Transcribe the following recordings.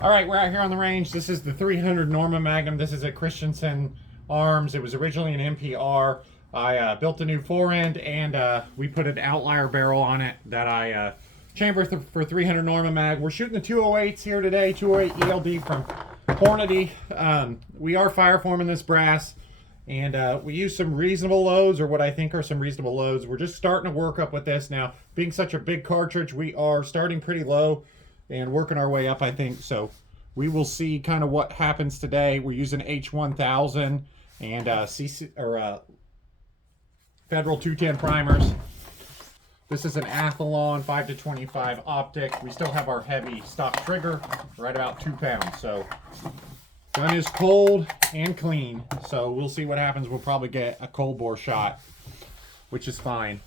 All right, we're out here on the range. This is the 300 Norma Magnum. This is a Christensen Arms. It was originally an MPR. I built a new forend and we put an outlier barrel on it that I chambered for 300 Norma Mag. We're shooting the 208s here today, 208 ELD from Hornady. We are fire forming this brass, and we use some reasonable loads, or what I think are some reasonable loads. We're just starting to work up with this now. Being such a big cartridge, we are starting pretty low and working our way up, I think. So we will see kind of what happens today. We're using H1000 and Federal 210 primers. This is an Athlon 5-25 optic. We still have our heavy stock trigger, right about 2 pounds. So gun is cold and clean. So we'll see what happens. We'll probably get a cold bore shot, which is fine.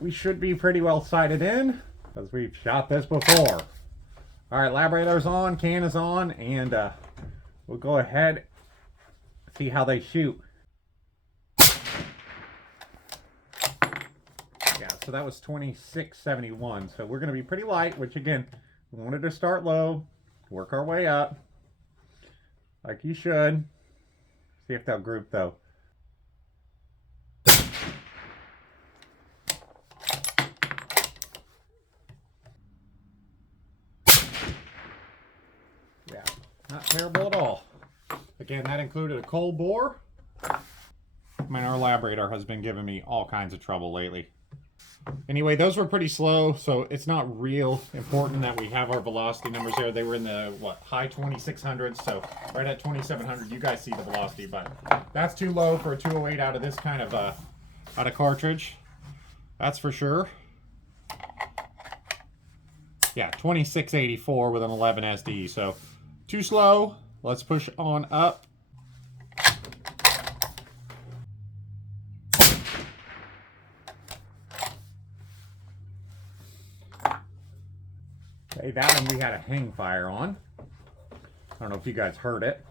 We should be pretty well sighted in, because we've shot this before. All right, lab radar's on, can is on, and we'll go ahead and see how they shoot. Yeah, so that was 2671. So we're going to be pretty light, which again, we wanted to start low, work our way up, like you should. See if they'll group though. Yeah, not terrible at all. Again, that included a cold bore. I mean, our lab radar has been giving me all kinds of trouble lately. Anyway, those were pretty slow, so it's not real important that we have our velocity numbers there. They were in the, what, high 2600s, so right at 2700, you guys see the velocity, but that's too low for a 208 out of this kind of, out of cartridge. That's for sure. Yeah, 2684 with an 11 SD, so too slow. Let's push on up. Okay, that one we had a hang fire on. I don't know if you guys heard it.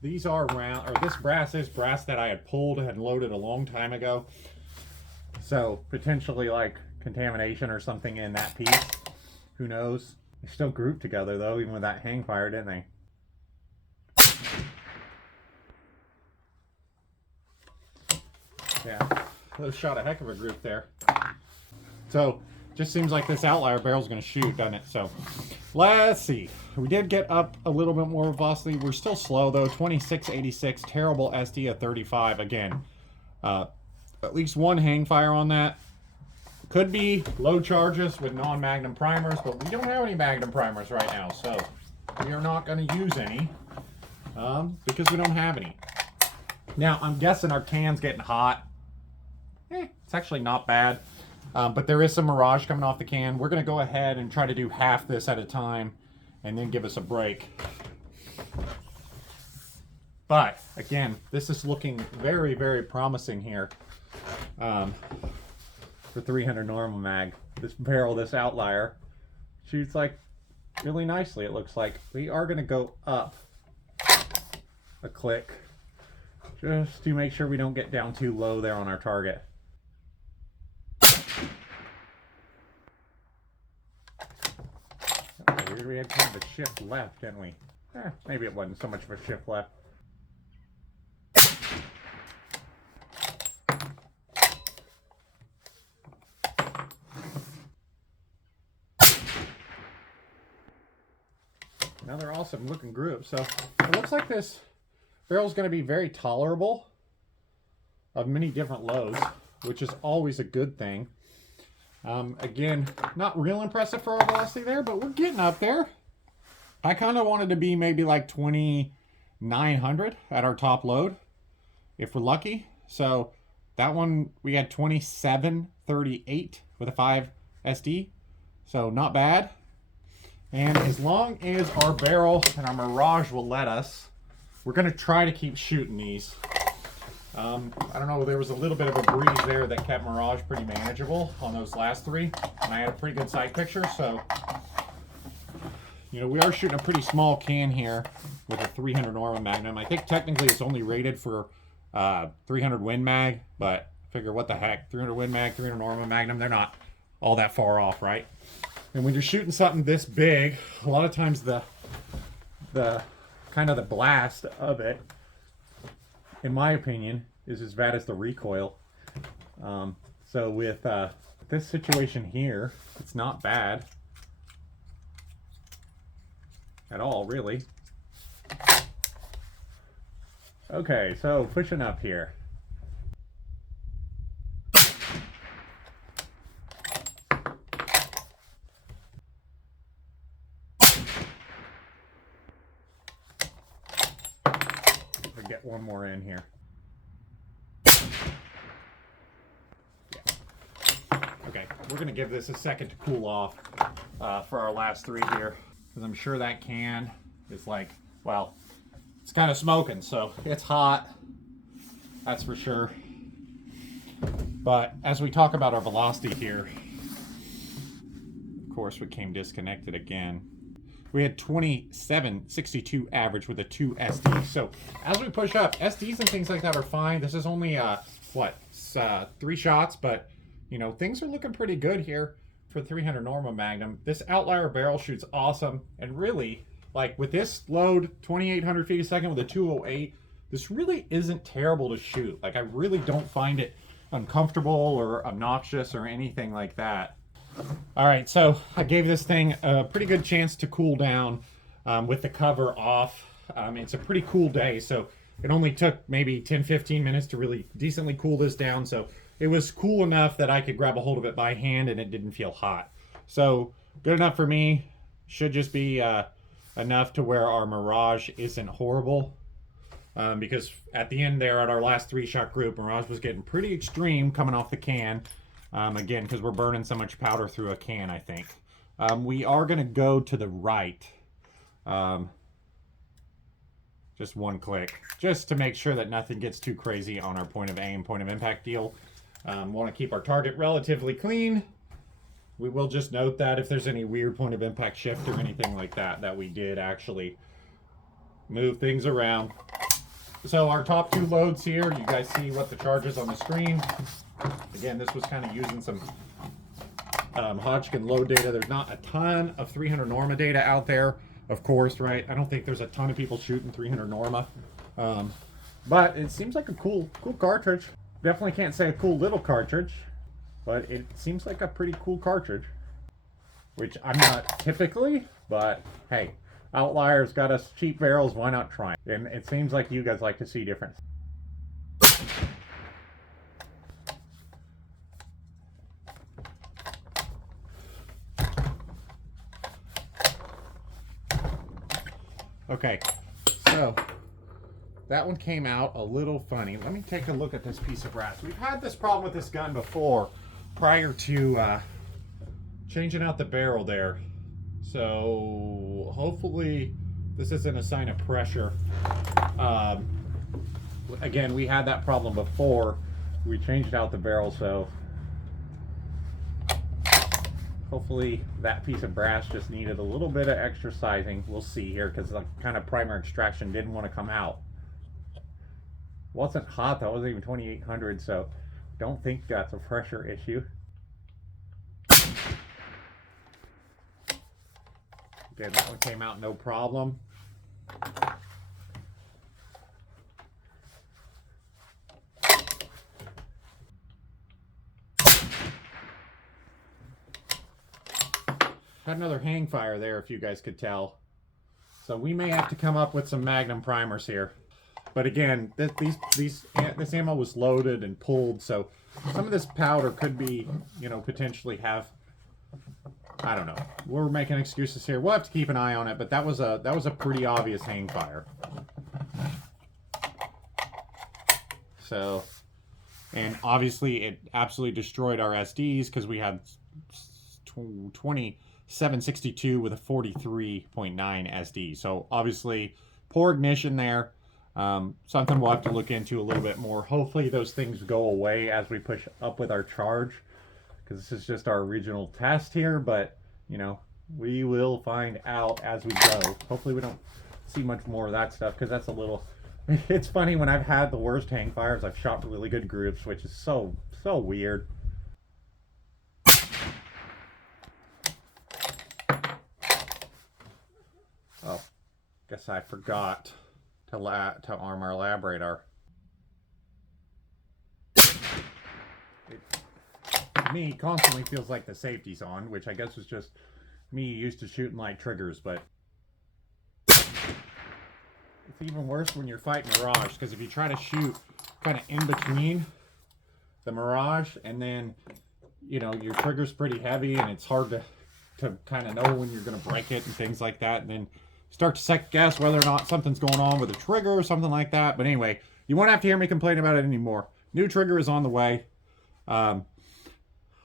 These are round, or this brass is brass that I had pulled and loaded a long time ago. So potentially like contamination or something in that piece. Who knows? They still grouped together though, even with that hang fire, didn't they? Yeah, those shot a heck of a group there. So just seems like this outlier barrel's gonna shoot, doesn't it? So let's see. We did get up a little bit more velocity. We're still slow though, 2686, terrible SD of 35. Again, at least one hang fire on that. Could be low charges with non-Magnum primers, but we don't have any Magnum primers right now, so we are not going to use any because we don't have any. Now, I'm guessing our can's getting hot. It's actually not bad, but there is some mirage coming off the can. We're going to go ahead and try to do half this at a time and then give us a break. But, again, this is looking very, very promising here. For 300 Norma Mag. This barrel, this outlier, shoots like really nicely, it looks like. We are going to go up a click just to make sure we don't get down too low there on our target. We had kind of a shift left, didn't we? Maybe it wasn't so much of a shift left. Another awesome looking group. So it looks like this barrel is going to be very tolerable of many different loads, which is always a good thing. Again, not real impressive for our velocity there, but we're getting up there. I kind of wanted to be maybe like 2900 at our top load, if we're lucky. So that one, we had 2738 with a 5 SD. So not bad. And as long as our barrel and our mirage will let us, we're going to try to keep shooting these. I don't know, there was a little bit of a breeze there that kept mirage pretty manageable on those last three. And I had a pretty good sight picture, so, you know, we are shooting a pretty small can here with a 300 Norma Magnum. I think technically it's only rated for 300 Win Mag, but Figure what the heck, 300 Win Mag, 300 Norma Magnum, they're not all that far off, right? And when you're shooting something this big, a lot of times the kind of the blast of it, in my opinion, is as bad as the recoil. So with this situation here, it's not bad at all, really. Okay, so pushing up here. I'll get one more in here. Okay, we're gonna give this a second to cool off for our last three here, because I'm sure that can is like, well, it's kind of smoking, so it's hot, that's for sure. But as we talk about our velocity here, of course we came disconnected again. We had 2762 average with a 2 SD. So as we push up, SDs and things like that are fine. This is only what, 3 shots, but you know, things are looking pretty good here for 300 Norma Magnum. This outlier barrel shoots awesome, and really, like with this load, 2,800 feet a second with a 208, this really isn't terrible to shoot. Like I really don't find it uncomfortable or obnoxious or anything like that. All right, so I gave this thing a pretty good chance to cool down with the cover off. It's a pretty cool day, so it only took maybe 10-15 minutes to really decently cool this down. So it was cool enough that I could grab a hold of it by hand and it didn't feel hot. So good enough for me. Should just be enough to where our Mirage isn't horrible. Because at the end there, at our last 3-shot group, Mirage was getting pretty extreme coming off the can. Again, because we're burning so much powder through a can, I think. We are going to go to the right. Just one click. Just to make sure that nothing gets too crazy on our point of aim, point of impact deal. Want to keep our target relatively clean. We will just note that if there's any weird point of impact shift or anything like that, that we did actually move things around. So our top 2 loads here, you guys see what the charge is on the screen. Again, this was kind of using some Hodgkin load data. There's not a ton of 300 Norma data out there, of course, right? I don't think there's a ton of people shooting 300 Norma. But it seems like a cool cartridge. Definitely can't say a cool little cartridge, but it seems like a pretty cool cartridge, which I'm not typically, but hey, Outlier's got us cheap barrels, why not try it? And it seems like you guys like to see difference. Okay, so that one came out a little funny. Let me take a look at this piece of brass. We've had this problem with this gun before, prior to changing out the barrel there. So hopefully this isn't a sign of pressure. Again, we had that problem before. We changed out the barrel, so hopefully that piece of brass just needed a little bit of extra sizing. We'll see here, because the kind of primer extraction didn't want to come out. Wasn't hot though, it wasn't even 2,800, so don't think that's a pressure issue. Again, that one came out no problem. Had another hang fire there, if you guys could tell. So we may have to come up with some Magnum primers here. But again, this ammo was loaded and pulled, so some of this powder could be, you know, potentially have, I don't know. We're making excuses here. We'll have to keep an eye on it, but that was a pretty obvious hang fire. So, and obviously it absolutely destroyed our SDs, because we had 2762 with a 43.9 SD. So obviously poor ignition there. Something we'll have to look into a little bit more. Hopefully those things go away as we push up with our charge, because this is just our original test here, but you know, we will find out as we go. Hopefully we don't see much more of that stuff, because that's a little It's funny, when I've had the worst hang fires, I've shot really good groups, which is so weird. Oh, guess I forgot to arm our lab radar. It, to me, constantly feels like the safety's on, which I guess was just me used to shooting light triggers, but it's even worse when you're fighting Mirage, because if you try to shoot kind of in between the Mirage and then, you know, your trigger's pretty heavy and it's hard to kind of know when you're going to break it and things like that, and then start to second guess whether or not something's going on with the trigger or something like that. But anyway, you won't have to hear me complain about it anymore. New trigger is on the way.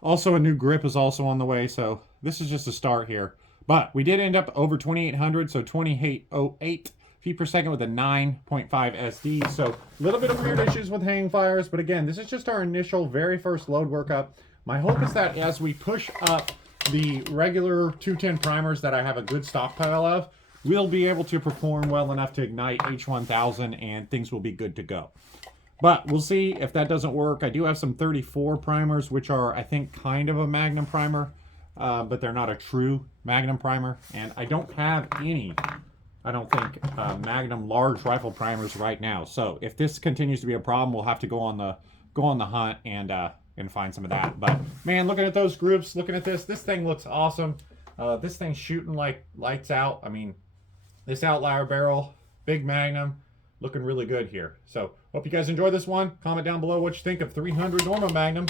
Also, a new grip is also on the way, so this is just a start here. But we did end up over 2,800, so 2808 feet per second with a 9.5 SD. So a little bit of weird issues with hang fires, but again, this is just our initial very first load workup. My hope is that as we push up the regular 210 primers that I have a good stockpile of, we'll be able to perform well enough to ignite H1000 and things will be good to go. But we'll see if that doesn't work. I do have some 34 primers, which are, I think, kind of a Magnum primer, but they're not a true Magnum primer. And I don't have any, I don't think, Magnum large rifle primers right now. So if this continues to be a problem, we'll have to go on the hunt and find some of that. But man, looking at those groups, looking at this thing looks awesome. This thing's shooting like lights out. I mean, this outlier barrel, big Magnum, looking really good here. So hope you guys enjoy this one. Comment down below what you think of 300 Norma Magnum.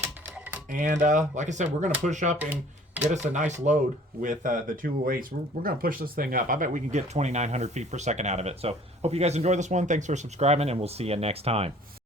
And like I said, we're going to push up and get us a nice load with the 208s. We're going to push this thing up. I bet we can get 2,900 feet per second out of it. So hope you guys enjoy this one. Thanks for subscribing, and we'll see you next time.